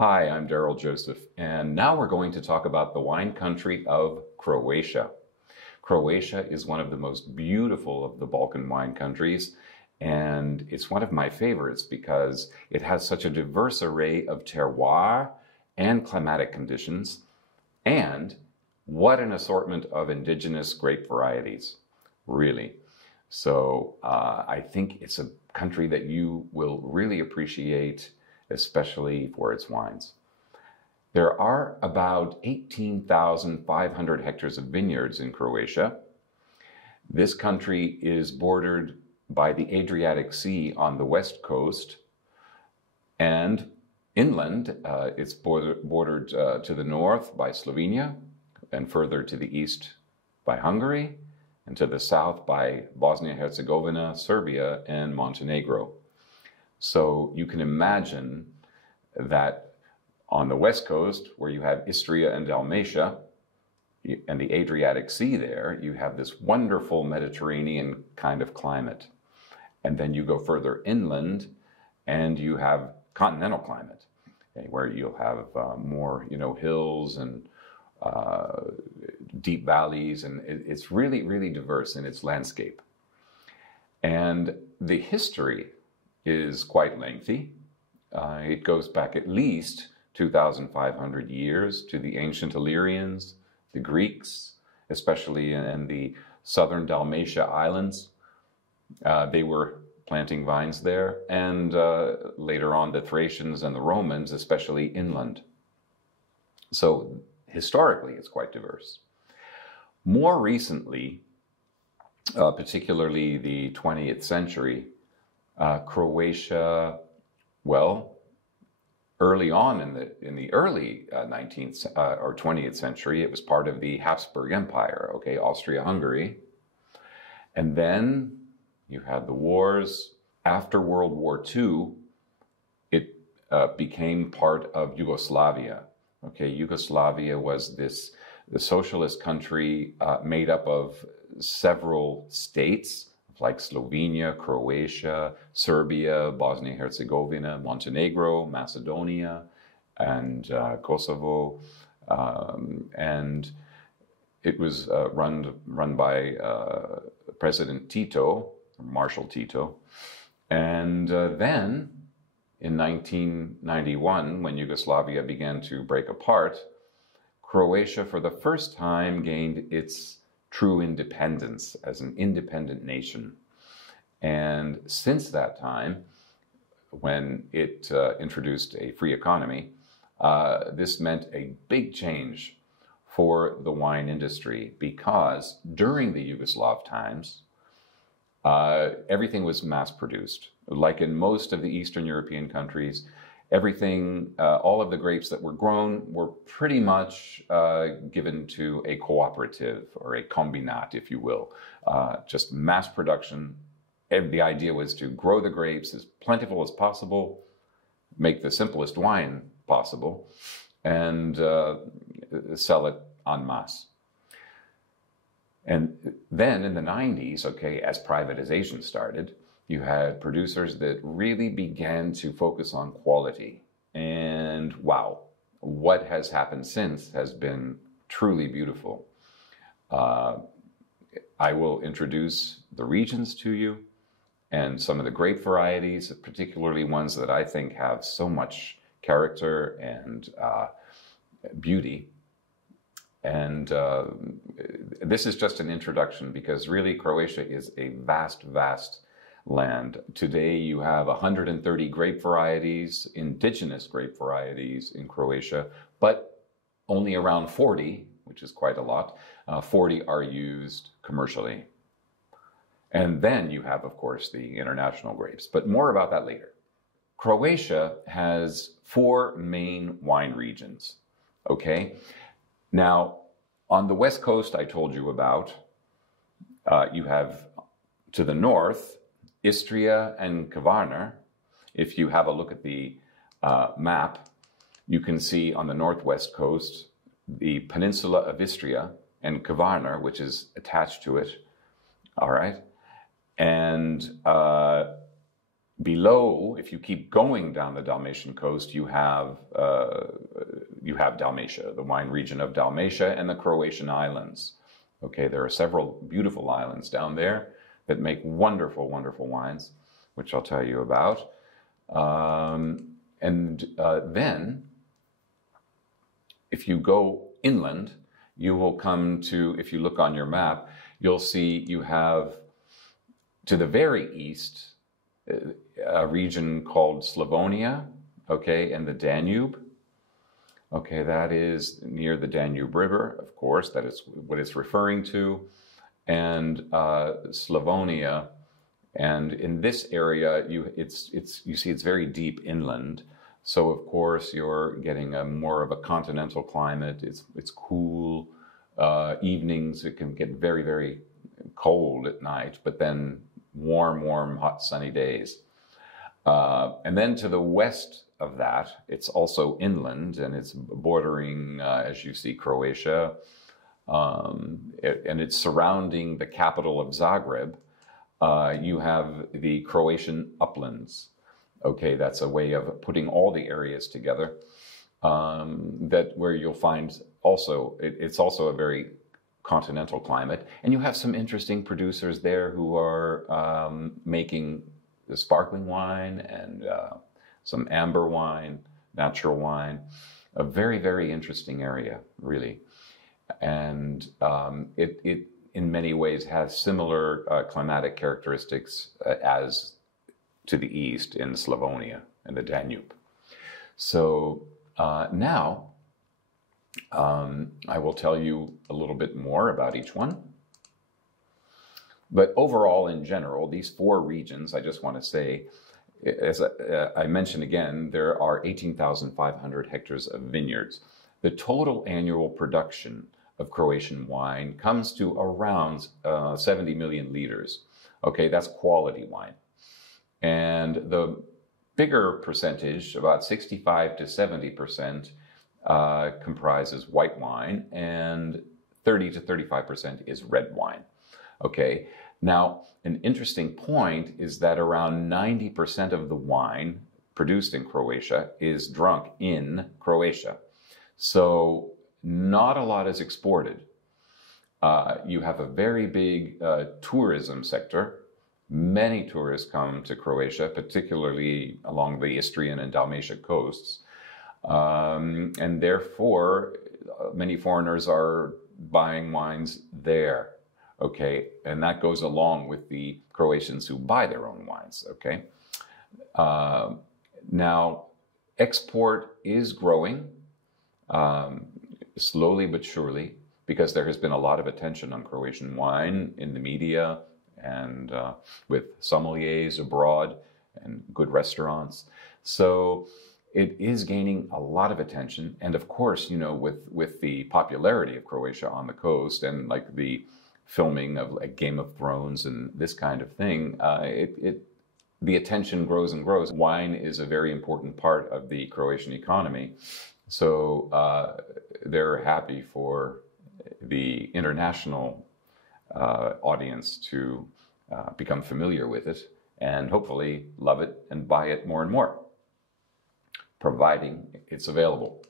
Hi, I'm Daryl Joseph, and now we're going to talk about the wine country of Croatia. Croatia is one of the most beautiful of the Balkan wine countries, and it's one of my favorites because it has such a diverse array of terroir and climatic conditions, and what an assortment of indigenous grape varieties, really. So I think it's a country that you will really appreciate, especially for its wines. There are about 18,500 hectares of vineyards in Croatia. This country is bordered by the Adriatic Sea on the west coast, and inland it's bordered to the north by Slovenia, and further to the east by Hungary, and to the south by Bosnia-Herzegovina, Serbia, and Montenegro. So you can imagine that on the west coast, where you have Istria and Dalmatia, and the Adriatic Sea there, you have this wonderful Mediterranean kind of climate. And then you go further inland, and you have continental climate, okay, where you'll have more, hills and deep valleys, and it's really, really diverse in its landscape. And the history is quite lengthy. It goes back at least 2,500 years to the ancient Illyrians, the Greeks, especially in the southern Dalmatia islands. They were planting vines there, and later on the Thracians and the Romans, especially inland. So historically, it's quite diverse. More recently, particularly the 20th century, Croatia, well, early on in the early 19th or 20th century, it was part of the Habsburg Empire, okay, Austria-Hungary. And then you had the wars. After World War II, it became part of Yugoslavia. Okay, Yugoslavia was the socialist country made up of several states, like Slovenia, Croatia, Serbia, Bosnia-Herzegovina, Montenegro, Macedonia, and Kosovo. And it was run by President Tito, Marshal Tito. And then in 1991, when Yugoslavia began to break apart, Croatia for the first time gained its true independence as an independent nation. And since that time, when it introduced a free economy, this meant a big change for the wine industry, because during the Yugoslav times, everything was mass-produced. Like in most of the Eastern European countries, everything, all of the grapes that were grown were pretty much given to a cooperative or a combinat, if you will. Just mass production. The idea was to grow the grapes as plentiful as possible, make the simplest wine possible, and sell it en masse. And then in the 90s, okay, as privatization started, you had producers that really began to focus on quality. And wow, what has happened since has been truly beautiful. I will introduce the regions to you and some of the grape varieties, particularly ones that I think have so much character and beauty. And this is just an introduction, because really Croatia is a vast, vast land. Today you have 130 grape varieties, indigenous grape varieties in Croatia, but only around 40, which is quite a lot, 40 are used commercially. And then you have, of course, the international grapes, but more about that later. Croatia has 4 main wine regions, okay? Now, on the west coast I told you about, you have to the north, Istria and Kvarner. If you have a look at the map, you can see on the northwest coast the peninsula of Istria and Kvarner, which is attached to it. All right. And below, if you keep going down the Dalmatian coast, you have Dalmatia, the wine region of Dalmatia, and the Croatian islands. Okay, there are several beautiful islands down there that make wonderful, wonderful wines, which I'll tell you about. Then, if you go inland, you will come to, if you look on your map, you'll see you have to the very east a region called Slavonia, okay, and the Danube. Okay, that is near the Danube River, of course, that is what it's referring to. And Slavonia, and in this area, you see it's very deep inland. So of course you're getting a more of a continental climate. It's cool. Evenings it can get very, very cold at night, but then warm, hot, sunny days. And then to the west of that, it's also inland, and it's bordering, as you see, Croatia, and it's surrounding the capital of Zagreb. You have the Croatian uplands. Okay, that's a way of putting all the areas together. Where you'll find also, it's also a very continental climate, and you have some interesting producers there who are making the sparkling wine and some amber wine, natural wine. A very, very interesting area, really. And it in many ways has similar climatic characteristics as to the east in Slavonia and the Danube. So now I will tell you a little bit more about each one. But overall, in general, these four regions, I just want to say, as I mentioned again, there are 18,500 hectares of vineyards. The total annual production of Croatian wine comes to around 70 million liters. Okay, that's quality wine. And the bigger percentage, about 65 to 70%, comprises white wine, and 30 to 35% is red wine. Okay, now an interesting point is that around 90% of the wine produced in Croatia is drunk in Croatia. So not a lot is exported. You have a very big tourism sector. Many tourists come to Croatia, particularly along the Istrian and Dalmatian coasts. And therefore, many foreigners are buying wines there. Okay, and that goes along with the Croatians who buy their own wines. Okay, now export is growing slowly but surely, because there has been a lot of attention on Croatian wine in the media and with sommeliers abroad and good restaurants. So it is gaining a lot of attention. And of course, you know, with the popularity of Croatia on the coast and like the filming of like Game of Thrones and this kind of thing, the attention grows and grows. Wine is a very important part of the Croatian economy. So they're happy for the international audience to become familiar with it and hopefully love it and buy it more and more, providing it's available.